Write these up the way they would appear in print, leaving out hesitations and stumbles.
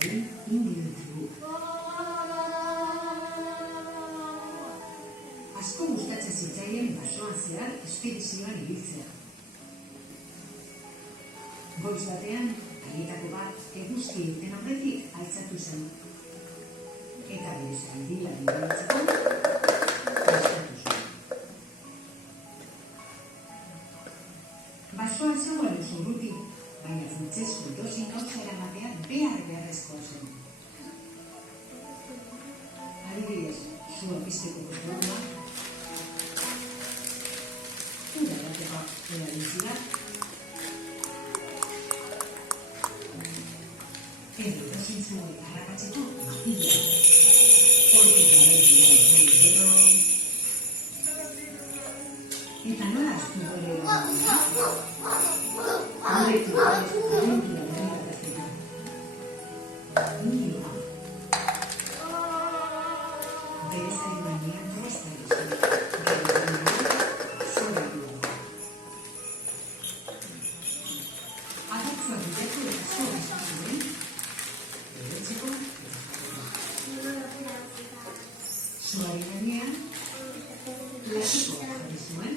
duen indioen tribu. Asko gustatzen zitzaien basoan zehar espedizioan ibiltzea. Goiz batean, haietako bat eguzki irten aurretik altxatu zen. Eta bere zaldila bideratzeko prestatu zuen. Basoan zegoen oso urruti, baina funtsezko edozein gauza eramatea beharrezkoa zen. Adibidez, sua pizteko prozedura, ura bateko erabiltzea, edo edozein zuen harrapatzeko martilla, hortik gabetzea izan gero, eta nola astu gure erabiltzea? Horretu abentura berrikatazteko. Indioa. Bere zari bainean presta izan. Bere bainean zora dugu. Agertzua duteko eta zora izan zuen. Beretzeko. Zoari gainean latiko jarri zuen.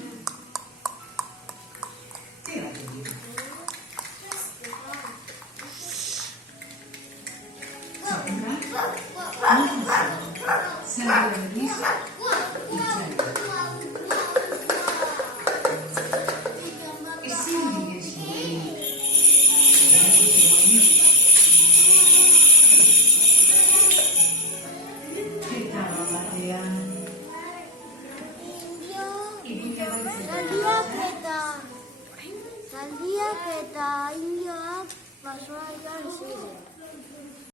Zaldi berriz, itzari. Ezin ginen zuen. Eta batean. Zaldiak eta indioak basoa